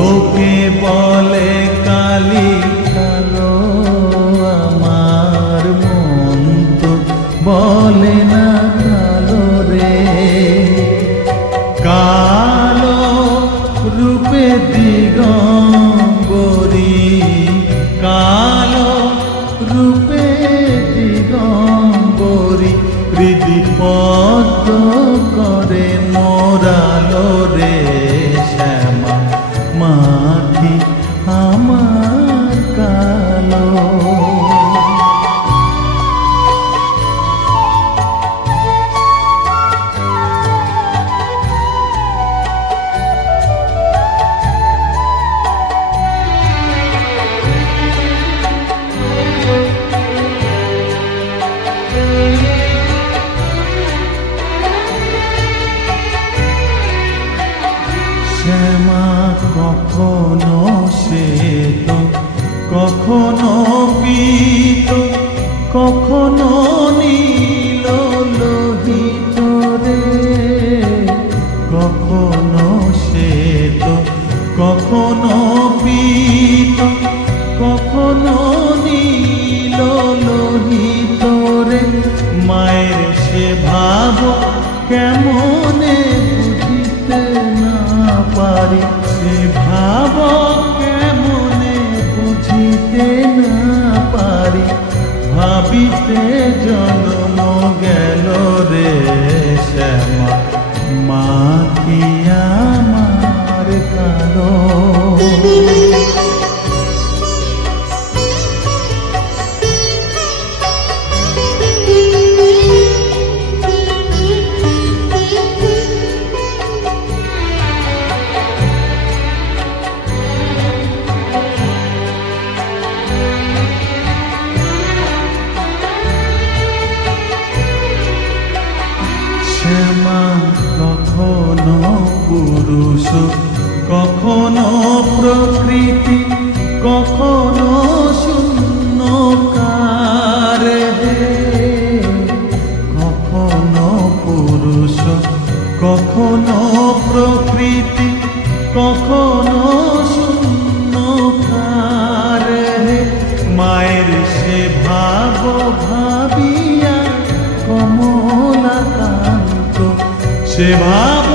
লোকে বলে কালি কালো, আমার মন তো বলে না কালো রে। কালো রূপে দিগম্বরী, কালো রূপে দিগম্বরী, হৃদিপদ্ম করে মোরালো রে শ্যামা মাটি আমার কালো। শ্যামা কখনো শ্বেত, কখনো পীত, কখনো নীল লোহিত রে। কখনো শ্বেত, কখনো পীত, কখনো নীল লোহিত রে। মায়ের সে ভাব কেমনে বুঝিতে না পারি, সে ভাব কেমনে বুঝিতে না পারি। ভাবিতে জন্ম গেল রে শ্যামা মা কি আমার কালো। শ্যামা কখনো পুরুষ, কখনো প্রকৃতি, কখনো শূন্যকার হে। কখনো পুরুষ, কখনো প্রকৃতি, কখনো শূন্যকার হে। মায়ের সে ভাব ভাবিয়া কমলাকান্ত, সে ভাব